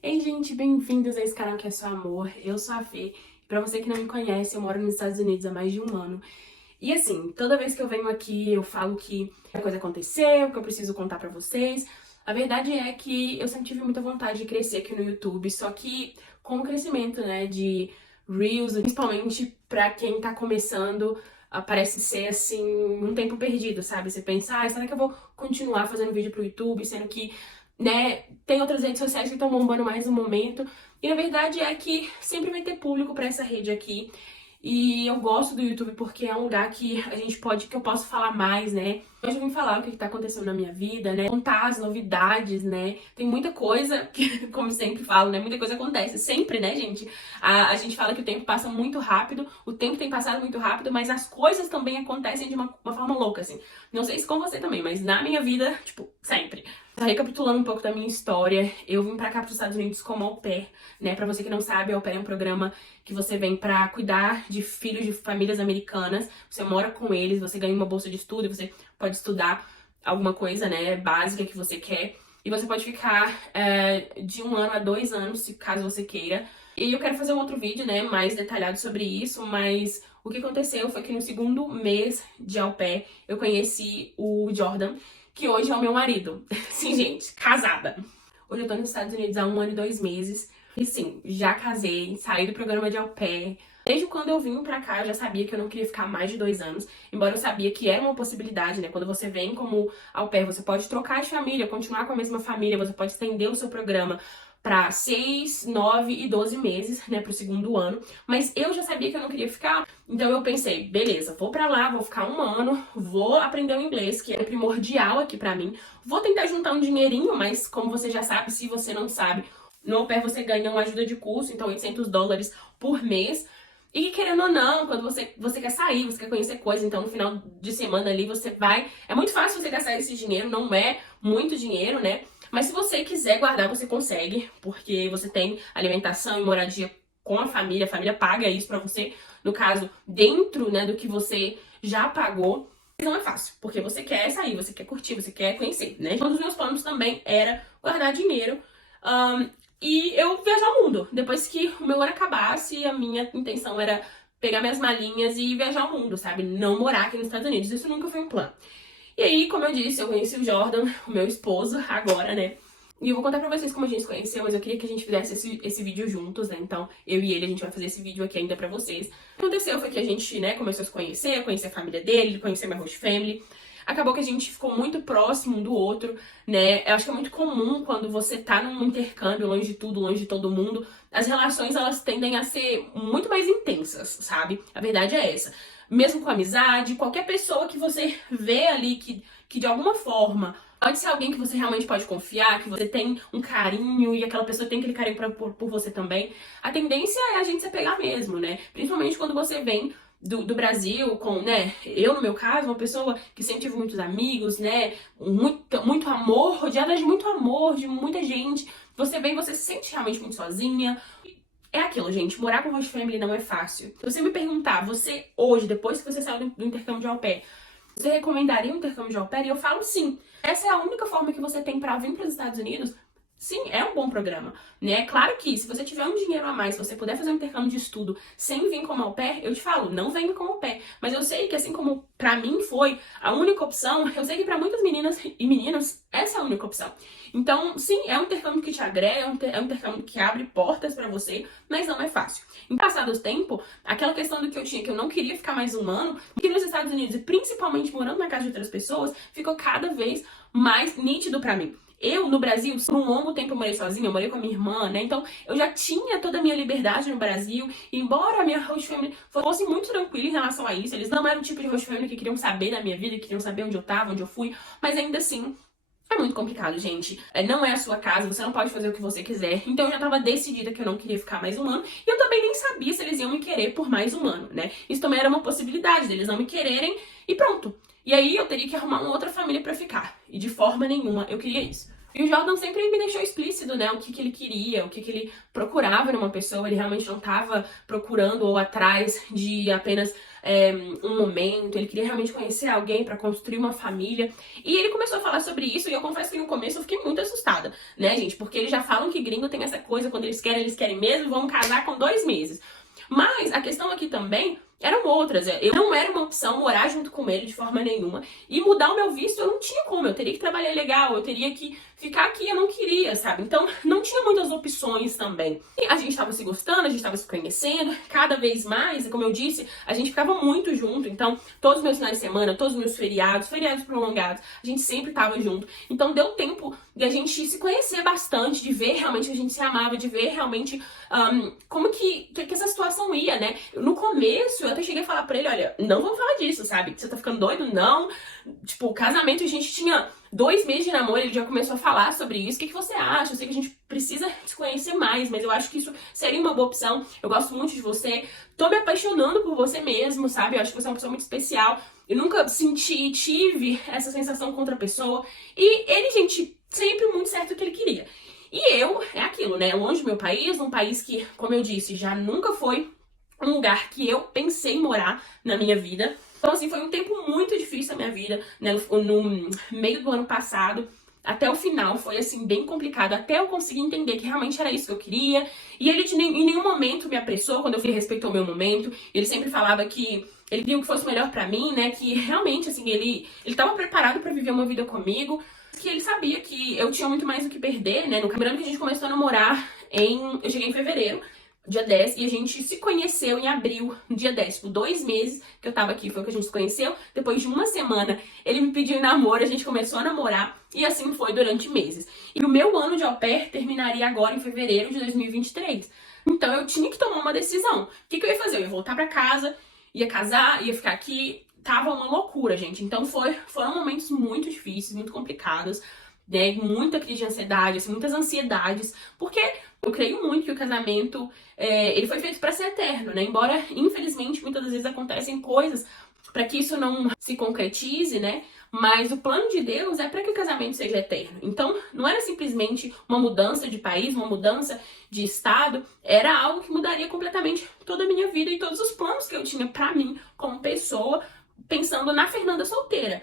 Ei, gente, bem-vindos a esse canal que é só amor. Eu sou a Fê. Pra você que não me conhece, eu moro nos Estados Unidos há mais de um ano. E assim, toda vez que eu venho aqui, eu falo que a coisa aconteceu, que eu preciso contar pra vocês. A verdade é que eu sempre tive muita vontade de crescer aqui no YouTube, só que com o crescimento, né, de Reels, principalmente pra quem tá começando, parece ser assim, um tempo perdido, sabe? Você pensa, será que eu vou continuar fazendo vídeo pro YouTube, sendo que, né, tem outras redes sociais que estão bombando mais no momento. E a verdade é que sempre vai ter público pra essa rede aqui. E eu gosto do YouTube porque é um lugar que a gente pode, que eu posso falar mais, né? Hoje eu vim falar o que tá acontecendo na minha vida, né? Contar as novidades, né? Tem muita coisa que, como sempre falo, né? Muita coisa acontece. Sempre, né, gente? A gente fala que o tempo passa muito rápido, o tempo tem passado muito rápido, mas as coisas também acontecem de uma forma louca, assim. Não sei se com você também, mas na minha vida, tipo, sempre. Recapitulando um pouco da minha história, eu vim pra cá pros Estados Unidos como au pair, né? Pra você que não sabe, au pair é um programa que você vem pra cuidar de filhos de famílias americanas, você mora com eles, você ganha uma bolsa de estudo e você pode estudar alguma coisa, né, básica que você quer. E você pode ficar de 1 ano a 2 anos, se caso você queira. E eu quero fazer um outro vídeo, né, mais detalhado sobre isso, mas o que aconteceu foi que no segundo mês de au pair, eu conheci o Jordan, que hoje é o meu marido. Sim, gente, casada. Hoje eu tô nos Estados Unidos há 1 ano e 2 meses. E sim, já casei, saí do programa de au pair. Desde quando eu vim pra cá, eu já sabia que eu não queria ficar mais de 2 anos. Embora eu sabia que era uma possibilidade, né? Quando você vem como au pair, você pode trocar de família, continuar com a mesma família, você pode estender o seu programa pra 6, 9 e 12 meses, né? Pro segundo ano. Mas eu já sabia que eu não queria ficar. Então eu pensei, beleza, vou pra lá, vou ficar 1 ano, vou aprender o inglês, que é primordial aqui pra mim. Vou tentar juntar um dinheirinho, mas como você já sabe, se você não sabe, no au pair você ganha uma ajuda de curso, então $800 por mês. E querendo ou não, quando você quer sair, você quer conhecer coisas, então no final de semana ali você vai. É muito fácil você gastar esse dinheiro, não é muito dinheiro, né? Mas se você quiser guardar, você consegue, porque você tem alimentação e moradia com a família paga isso pra você, no caso, dentro, né, do que você já pagou. Mas não é fácil, porque você quer sair, você quer curtir, você quer conhecer, né? Um dos meus planos também era guardar dinheiro. E eu viajar o mundo. Depois que o meu ano acabasse, a minha intenção era pegar minhas malinhas e viajar o mundo, sabe? Não morar aqui nos Estados Unidos. Isso nunca foi um plano. E aí, como eu disse, eu conheci o Jordan, o meu esposo, agora, né? E eu vou contar pra vocês como a gente se conheceu, mas eu queria que a gente fizesse esse vídeo juntos, né? Então, eu e ele, a gente vai fazer esse vídeo aqui ainda pra vocês. O que aconteceu foi que a gente, né, começou a se conhecer, conhecer a família dele, conhecer minha host family. Acabou que a gente ficou muito próximo um do outro, né? Eu acho que é muito comum quando você tá num intercâmbio, longe de tudo, longe de todo mundo, as relações, elas tendem a ser muito mais intensas, sabe? A verdade é essa. Mesmo com amizade, qualquer pessoa que você vê ali que de alguma forma pode ser alguém que você realmente pode confiar, que você tem um carinho e aquela pessoa tem aquele carinho por você também, a tendência é a gente se apegar mesmo, né? Principalmente quando você vem do Brasil, com, né, eu no meu caso, uma pessoa que sempre tive muitos amigos, né, muito amor, rodeada de muito amor, de muita gente. Você vem, você se sente realmente muito sozinha. É aquilo, gente, morar com host family não é fácil. Se você me perguntar, você hoje, depois que você saiu do intercâmbio de au pair, você recomendaria um intercâmbio de au pair? E eu falo sim. Essa é a única forma que você tem pra vir para os Estados Unidos. Sim, é um bom programa, né? Claro que se você tiver um dinheiro a mais, se você puder fazer um intercâmbio de estudo sem vir como au pair, eu te falo, não venha como au pair. Mas eu sei que assim como pra mim foi a única opção, eu sei que pra muitas meninas e meninos essa é a única opção. Então, sim, é um intercâmbio que te agrega, é um intercâmbio que abre portas pra você, mas não é fácil. Em passado o tempo, aquela questão do que eu tinha, que eu não queria ficar mais 1 ano, que nos Estados Unidos, e principalmente morando na casa de outras pessoas, ficou cada vez mais nítido pra mim. Eu, no Brasil, por um longo tempo eu morei sozinha, eu morei com a minha irmã, né? Então, eu já tinha toda a minha liberdade no Brasil. E embora a minha host family fosse muito tranquila em relação a isso, eles não eram o tipo de host family que queriam saber da minha vida, que queriam saber onde eu tava, onde eu fui. Mas ainda assim, é muito complicado, gente. Não é a sua casa, você não pode fazer o que você quiser. Então eu já tava decidida que eu não queria ficar mais 1 ano. E eu também nem sabia se eles iam me querer por mais 1 ano, né? Isso também era uma possibilidade deles não me quererem e pronto. E aí eu teria que arrumar uma outra família pra ficar. E de forma nenhuma eu queria isso. E o Jordan sempre me deixou explícito, né, o que ele queria, o que ele procurava numa pessoa. Ele realmente não tava procurando ou atrás de apenas um momento, ele queria realmente conhecer alguém pra construir uma família. E ele começou a falar sobre isso, e eu confesso que no começo eu fiquei muito assustada, né, gente? Porque eles já falam que gringo tem essa coisa, quando eles querem mesmo, vão casar com 2 meses. Mas a questão aqui também eram outras. Eu não era uma opção morar junto com ele de forma nenhuma. E mudar o meu visto eu não tinha como. Eu teria que trabalhar legal, eu teria que ficar aqui, eu não queria, sabe? Então não tinha muitas opções também. E a gente tava se gostando, a gente tava se conhecendo, cada vez mais, e como eu disse, a gente ficava muito junto. Então, todos os meus finais de semana, todos os meus feriados prolongados, a gente sempre tava junto. Então deu tempo de a gente se conhecer bastante, de ver realmente que a gente se amava, de ver realmente como que essa situação ia, né? No começo, eu até cheguei a falar pra ele, olha, não vamos falar disso, sabe? Você tá ficando doido? Não. Tipo, o casamento, a gente tinha 2 meses de namoro, ele já começou a falar sobre isso. O que você acha? Eu sei que a gente precisa se conhecer mais, mas eu acho que isso seria uma boa opção. Eu gosto muito de você, tô me apaixonando por você mesmo, sabe? Eu acho que você é uma pessoa muito especial. Eu nunca tive essa sensação com outra pessoa. E ele, gente, sempre muito certo o que ele queria. E eu, é aquilo, né? Longe do meu país, um país que, como eu disse, já nunca foi um lugar que eu pensei em morar na minha vida. Então, assim, foi um tempo muito difícil na minha vida, né? No meio do ano passado, até o final, foi, assim, bem complicado, até eu conseguir entender que realmente era isso que eu queria. E ele em nenhum momento me apressou, quando eu fui, respeitou o meu momento. Ele sempre falava que ele queria o que fosse melhor pra mim, né? Que realmente, assim, ele tava preparado pra viver uma vida comigo. Que ele sabia que eu tinha muito mais o que perder, né? No lembrando que a gente começou a namorar eu cheguei em fevereiro, dia 10, e a gente se conheceu em abril, dia 10. Tipo, 2 meses que eu tava aqui, foi o que a gente se conheceu. Depois de uma semana, ele me pediu em namoro, a gente começou a namorar, e assim foi durante meses. E o meu ano de au pair terminaria agora em fevereiro de 2023. Então eu tinha que tomar uma decisão. O que eu ia fazer? Eu ia voltar pra casa, ia casar, ia ficar aqui. Tava uma loucura, gente. Então foram momentos muito difíceis, muito complicados, né? Muita crise de ansiedade, assim, muitas ansiedades, porque eu creio muito que o casamento, ele foi feito pra ser eterno, né? Embora, infelizmente, muitas das vezes acontecem coisas pra que isso não se concretize, né? Mas o plano de Deus é para que o casamento seja eterno. Então, não era simplesmente uma mudança de país, uma mudança de estado, era algo que mudaria completamente toda a minha vida e todos os planos que eu tinha pra mim como pessoa, pensando na Fernanda solteira.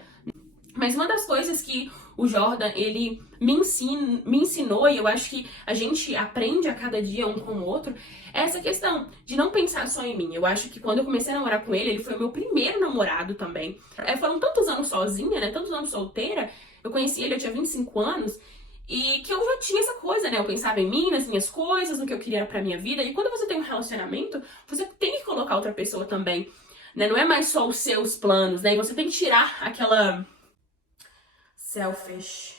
Mas uma das coisas que o Jordan, ele me ensinou, e eu acho que a gente aprende a cada dia um com o outro, é essa questão de não pensar só em mim. Eu acho que quando eu comecei a namorar com ele foi o meu primeiro namorado também. Foram tantos anos sozinha, né, tantos anos solteira, eu conheci ele, eu tinha 25 anos, e que eu já tinha essa coisa, né, eu pensava em mim, nas minhas coisas, no que eu queria pra minha vida, e quando você tem um relacionamento, você tem que colocar outra pessoa também, né, não é mais só os seus planos, né, e você tem que tirar aquela... Selfish.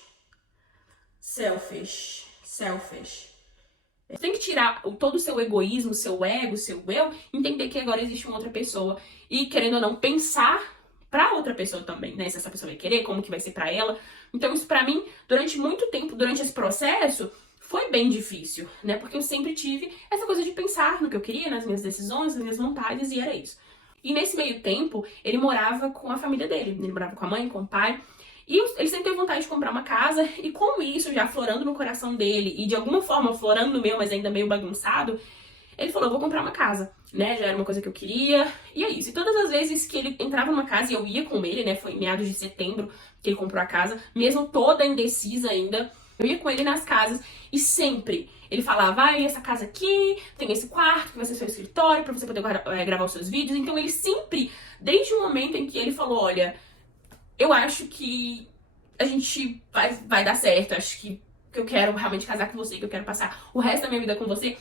Você tem que tirar todo o seu egoísmo, seu ego, seu eu, entender que agora existe uma outra pessoa e, querendo ou não, pensar pra outra pessoa também, né? Se essa pessoa vai querer, como que vai ser pra ela. Então isso pra mim, durante muito tempo, durante esse processo, foi bem difícil, né? Porque eu sempre tive essa coisa de pensar no que eu queria, nas minhas decisões, nas minhas vontades, e era isso. E nesse meio tempo, ele morava com a família dele. Ele morava com a mãe, com o pai. E ele sempre teve vontade de comprar uma casa, e com isso, já florando no coração dele, e de alguma forma florando no meu, mas ainda meio bagunçado, ele falou, vou comprar uma casa, né, já era uma coisa que eu queria, e é isso. E todas as vezes que ele entrava numa casa e eu ia com ele, né, foi em meados de setembro que ele comprou a casa, mesmo toda indecisa ainda, eu ia com ele nas casas, e sempre ele falava, essa casa aqui, tem esse quarto, que vai ser seu escritório, pra você poder gravar os seus vídeos. Então ele sempre, desde o momento em que ele falou, olha, eu acho que a gente vai dar certo, acho que eu quero realmente casar com você, que eu quero passar o resto da minha vida com você,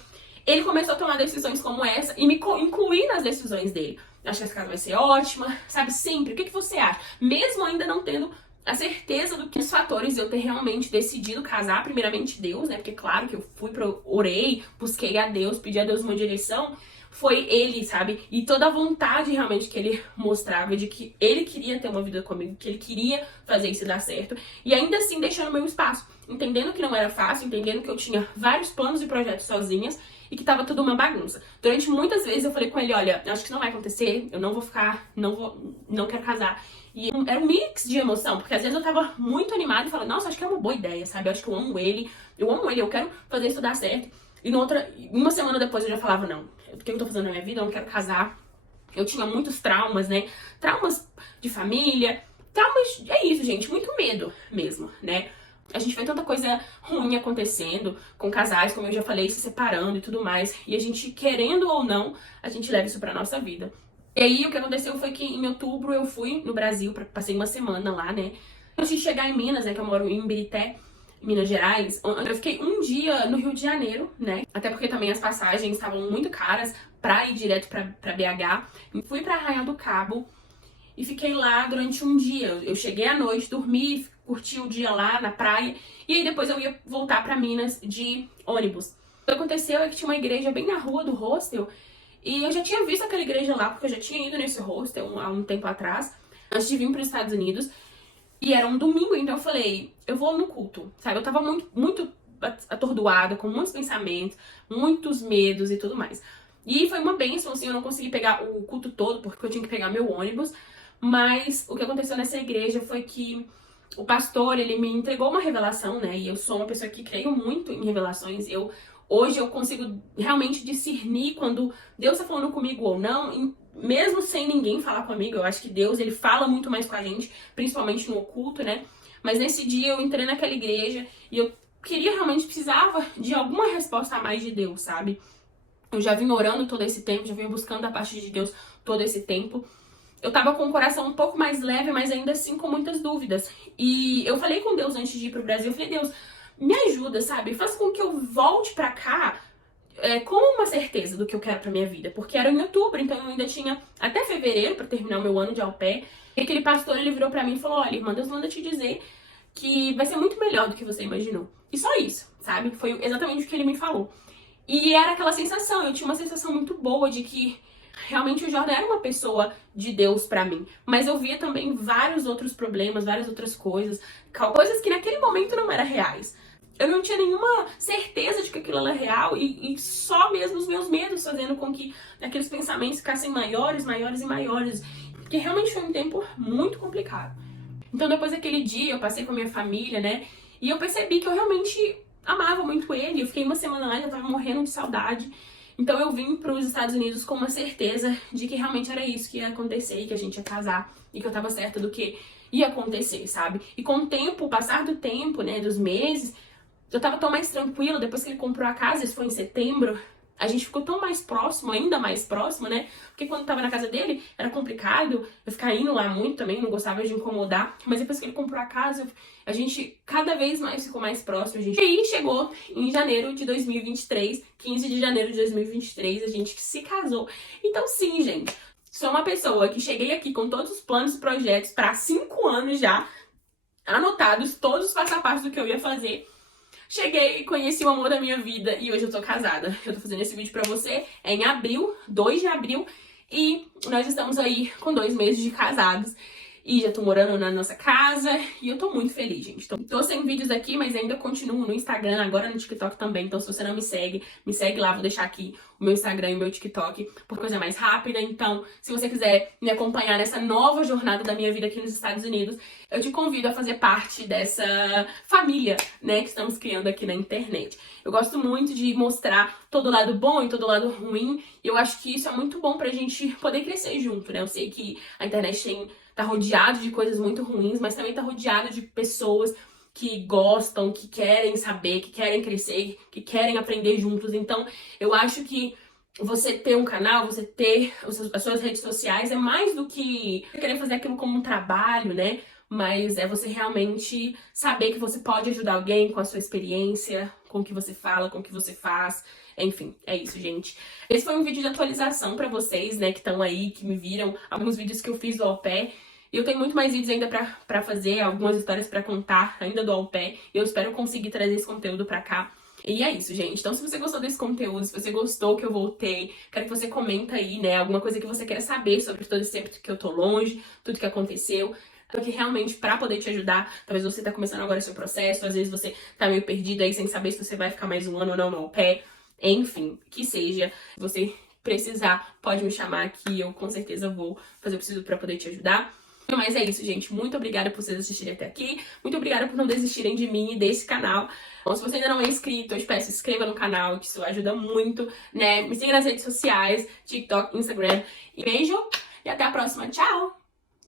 ele começou a tomar decisões como essa e me incluir nas decisões dele. Acho que essa casa vai ser ótima, sabe? Sempre. O que você acha? Mesmo ainda não tendo a certeza do que os fatores de eu ter realmente decidido casar, primeiramente Deus, né? Porque claro que eu orei, busquei a Deus, pedi a Deus uma direção, foi ele, sabe? E toda a vontade realmente que ele mostrava de que ele queria ter uma vida comigo, que ele queria fazer isso dar certo. E ainda assim deixando meu espaço, entendendo que não era fácil, entendendo que eu tinha vários planos e projetos sozinhas e que tava tudo uma bagunça. Durante muitas vezes eu falei com ele, olha, acho que isso não vai acontecer, eu não vou ficar, não quero casar. E era um mix de emoção, porque às vezes eu tava muito animada e falava, nossa, acho que é uma boa ideia, sabe? Eu acho que eu amo ele, eu quero fazer isso dar certo. E uma semana depois eu já falava, não, o que eu tô fazendo na minha vida? Eu não quero casar, Eu tinha muitos traumas, né? Traumas de família, traumas, é isso, gente, muito medo mesmo, né? A gente vê tanta coisa ruim acontecendo com casais, como eu já falei, se separando e tudo mais. E a gente, querendo ou não, a gente leva isso pra nossa vida. E aí, o que aconteceu foi que em outubro eu fui no Brasil, passei uma semana lá, né? Antes de chegar em Minas, né, que eu moro em Ibirité, Minas Gerais, eu fiquei um dia no Rio de Janeiro, né? Até porque também as passagens estavam muito caras pra ir direto pra BH. Fui pra Arraial do Cabo e fiquei lá durante um dia. Eu cheguei à noite, dormi, curti o dia lá na praia. E aí depois eu ia voltar pra Minas de ônibus. O que aconteceu é que tinha uma igreja bem na rua do hostel. E eu já tinha visto aquela igreja lá, porque eu já tinha ido nesse hostel há um tempo atrás, antes de vir para os Estados Unidos. E era um domingo, então eu falei, eu vou no culto, sabe? Eu tava muito atordoada, com muitos pensamentos, muitos medos e tudo mais. E foi uma bênção, assim, eu não consegui pegar o culto todo, porque eu tinha que pegar meu ônibus. Mas o que aconteceu nessa igreja foi que o pastor, ele me entregou uma revelação, né? E eu sou uma pessoa que creio muito em revelações. Hoje eu consigo realmente discernir quando Deus tá falando comigo ou não, mesmo sem ninguém falar comigo. Eu acho que Deus, ele fala muito mais com a gente, principalmente no oculto, né? Mas nesse dia eu entrei naquela igreja e eu precisava de alguma resposta a mais de Deus, sabe? Eu já vim orando todo esse tempo, já vim buscando a parte de Deus todo esse tempo. Eu tava com o coração um pouco mais leve, mas ainda assim com muitas dúvidas. E eu falei com Deus antes de ir pro Brasil, eu falei, Deus, me ajuda, sabe? Faz com que eu volte pra cá com uma certeza do que eu quero pra minha vida. Porque era em outubro, então eu ainda tinha até fevereiro pra terminar o meu ano de au pair. E aquele pastor, ele virou pra mim e falou, olha, irmã, Deus manda te dizer que vai ser muito melhor do que você imaginou. E só isso, sabe? Foi exatamente o que ele me falou. E era aquela sensação, eu tinha uma sensação muito boa de que realmente o Jordan era uma pessoa de Deus pra mim. Mas eu via também vários outros problemas, várias outras coisas que naquele momento não eram reais. Eu não tinha nenhuma certeza de que aquilo era real e só mesmo os meus medos fazendo com que aqueles pensamentos ficassem maiores, maiores e maiores. Porque realmente foi um tempo muito complicado. Então depois daquele dia eu passei com a minha família, né? E eu percebi que eu realmente amava muito ele. Eu fiquei uma semana lá e já tava morrendo de saudade. Então eu vim para os Estados Unidos com uma certeza de que realmente era isso que ia acontecer e que a gente ia casar e que eu tava certa do que ia acontecer, sabe? E com o tempo, o passar do tempo, né, dos meses, eu tava tão mais tranquila. Depois que ele comprou a casa, isso foi em setembro, a gente ficou tão mais próximo, ainda mais próximo, né? Porque quando eu tava na casa dele, era complicado eu ficar indo lá muito também, não gostava de incomodar. Mas depois que ele comprou a casa, a gente cada vez mais ficou mais próximo. E aí chegou em janeiro de 2023, 15 de janeiro de 2023, a gente se casou. Então sim, gente, sou uma pessoa que cheguei aqui com todos os planos e projetos para 5 anos já, anotados, todos os passo a passo do que eu ia fazer. Cheguei, conheci o amor da minha vida e hoje eu tô casada. Eu tô fazendo esse vídeo pra você em abril, 2 de abril, e nós estamos aí com 2 meses de casados. E já tô morando na nossa casa e eu tô muito feliz, gente. Tô sem vídeos aqui, mas ainda continuo no Instagram, agora no TikTok também. Então se você não me segue lá. Vou deixar aqui o meu Instagram e o meu TikTok por coisa mais rápida. Então, se você quiser me acompanhar nessa nova jornada da minha vida aqui nos Estados Unidos, eu te convido a fazer parte dessa família, né, que estamos criando aqui na internet. Eu gosto muito de mostrar todo o lado bom e todo o lado ruim. E eu acho que isso é muito bom pra gente poder crescer junto, né? Eu sei que a internet tá rodeado de coisas muito ruins, mas também tá rodeado de pessoas que gostam, que querem saber, que querem crescer, que querem aprender juntos. Então, eu acho que você ter um canal, você ter as suas redes sociais é mais do que querer fazer aquilo como um trabalho, né? Mas é você realmente saber que você pode ajudar alguém com a sua experiência, com o que você fala, com o que você faz. Enfim, é isso, gente. Esse foi um vídeo de atualização pra vocês, né, que estão aí, que me viram alguns vídeos que eu fiz do au pair. E eu tenho muito mais vídeos ainda pra fazer, algumas histórias pra contar ainda do au pair. E eu espero conseguir trazer esse conteúdo pra cá. E é isso, gente. Então, se você gostou desse conteúdo, se você gostou que eu voltei, quero que você comenta aí, né, alguma coisa que você queira saber sobre todo esse tempo que eu tô longe, tudo que aconteceu. Porque realmente, pra poder te ajudar, talvez você tá começando agora o seu processo, às vezes você tá meio perdido aí, sem saber se você vai ficar mais um ano ou não no au pair. Enfim, que seja, se você precisar, pode me chamar que eu com certeza vou fazer o que preciso pra poder te ajudar. Mas é isso, gente. Muito obrigada por vocês assistirem até aqui. Muito obrigada por não desistirem de mim e desse canal. Bom, se você ainda não é inscrito, eu te peço, se inscreva no canal, que isso ajuda muito, né? Me siga nas redes sociais, TikTok, Instagram. E beijo e até a próxima. Tchau!